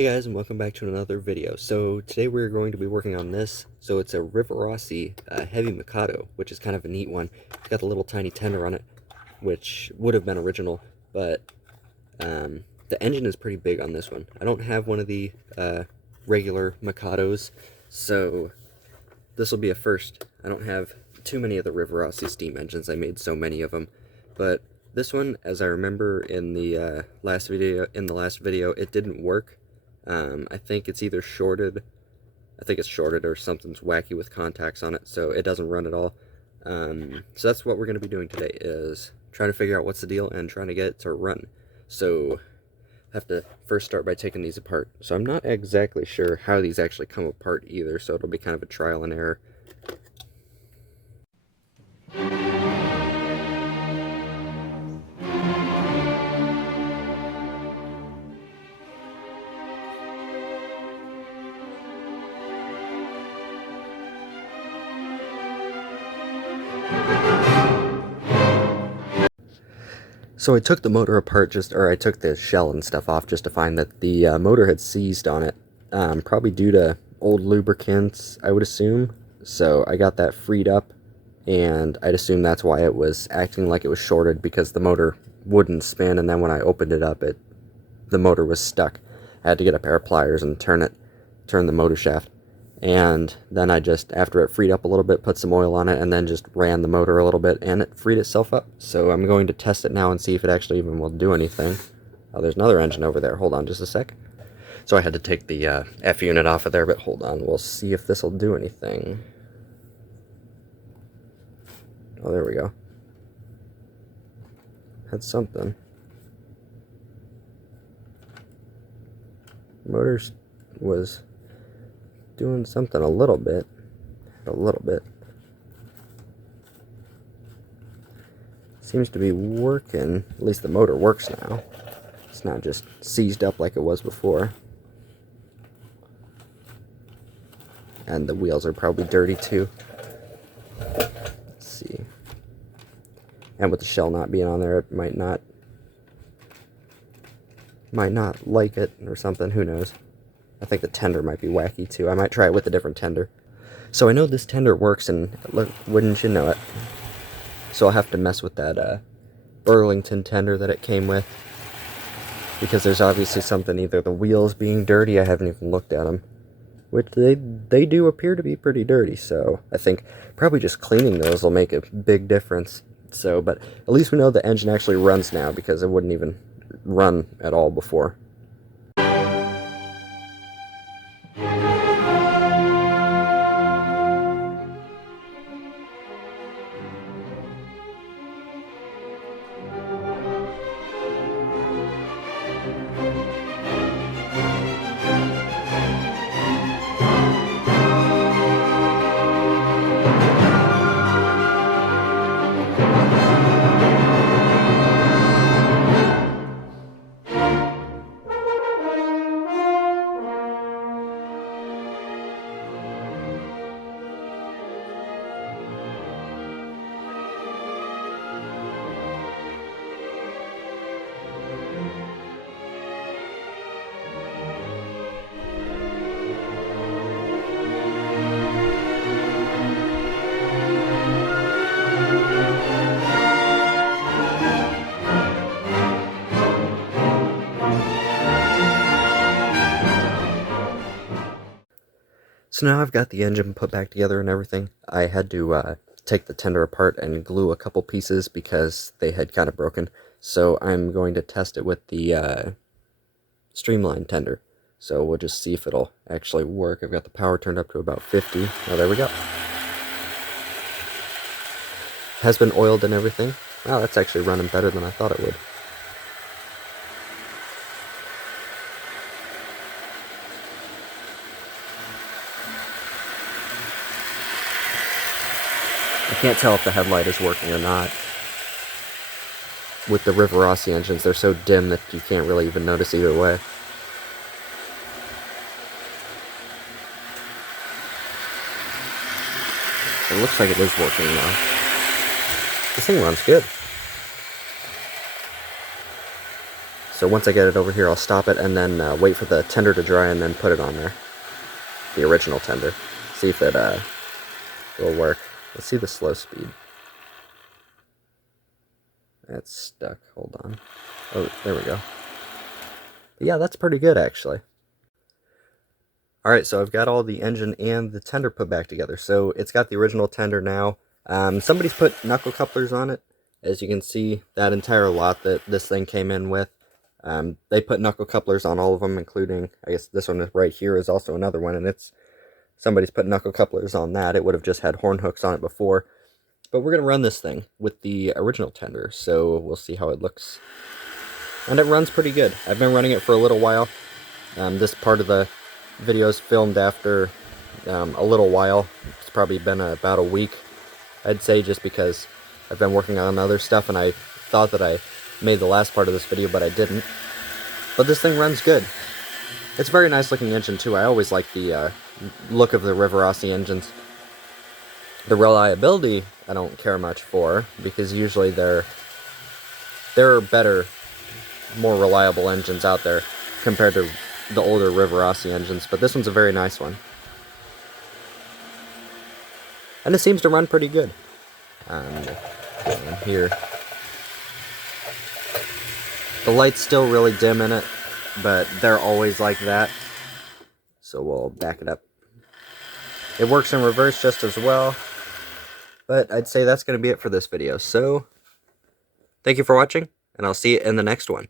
Hey guys, and welcome back to another video. So today we're going to be working on this. So it's a Rivarossi Heavy Mikado, which is kind of a neat one. It's got the little tiny tender on it, which would have been original, but the engine is pretty big on this one. I don't have one of the regular Mikados, so this will be a first. I don't have too many of the Rivarossi steam engines. I made so many of them, but this one, as I remember in the last video, it didn't work. I think it's either shorted. I think it's shorted or something's wacky with contacts on it, so it doesn't run at all. So that's what we're going to be doing today, is trying to figure out what's the deal and trying to get it to run. So I have to first start by taking these apart. So I'm not exactly sure how these actually come apart either, so it'll be kind of a trial and error. So I took the motor apart I took the shell and stuff off just to find that the motor had seized on it, probably due to old lubricants, I would assume. So I got that freed up, and I'd assume that's why it was acting like it was shorted, because the motor wouldn't spin, and then when I opened it up, the motor was stuck. I had to get a pair of pliers and turn the motor shaft. And then I just, after it freed up a little bit, put some oil on it and then just ran the motor a little bit, and it freed itself up. So I'm going to test it now and see if it actually even will do anything. Oh, there's another engine over there. Hold on just a sec. So I had to take the F unit off of there, but hold on. We'll see if this will do anything. Oh, there we go. Had something. Motors was doing something a little bit. Seems to be working. At least the motor works now. It's not just seized up like it was before. And the wheels are probably dirty too. Let's see. And with the shell not being on there, it might not like it or something. Who knows? I think the tender might be wacky too. I might try it with a different tender. So I know this tender works, and wouldn't you know it? So I'll have to mess with that Burlington tender that it came with, because there's obviously something, either the wheels being dirty, I haven't even looked at them, which they do appear to be pretty dirty, so I think probably just cleaning those will make a big difference. So, but at least we know the engine actually runs now, because it wouldn't even run at all before. So now I've got the engine put back together and everything. I had to take the tender apart and glue a couple pieces because they had kind of broken. So I'm going to test it with the streamline tender. So we'll just see if it'll actually work. I've got the power turned up to about 50. Oh, there we go. Has been oiled and everything. Wow, that's actually running better than I thought it would. I can't tell if the headlight is working or not. With the Rivarossi engines, they're so dim that you can't really even notice either way. It looks like it is working now. This thing runs good. So once I get it over here, I'll stop it and then wait for the tender to dry and then put it on there. The original tender. See if it will work. Let's see the slow speed. That's stuck. Hold on. Oh, there we go. But yeah, that's pretty good actually. Alright, so I've got all the engine and the tender put back together. So it's got the original tender now. Somebody's put knuckle couplers on it. As you can see, that entire lot that this thing came in with. They put knuckle couplers on all of them, including, I guess this one right here is also another one, and somebody's put knuckle couplers on that. It would have just had horn hooks on it before. But we're going to run this thing with the original tender, so we'll see how it looks. And it runs pretty good. I've been running it for a little while. This part of the video is filmed after a little while. It's probably been about a week, I'd say, just because I've been working on other stuff, and I thought that I made the last part of this video, but I didn't. But this thing runs good. It's a very nice looking engine, too. I always like the look of the Rivarossi engines. The reliability, I don't care much for, because usually there are better, more reliable engines out there compared to the older Rivarossi engines, but this one's a very nice one. And it seems to run pretty good. Here. The light's still really dim in it, but they're always like that. So we'll back it up. It works in reverse just as well. But I'd say that's going to be it for this video. So, thank you for watching, and I'll see you in the next one.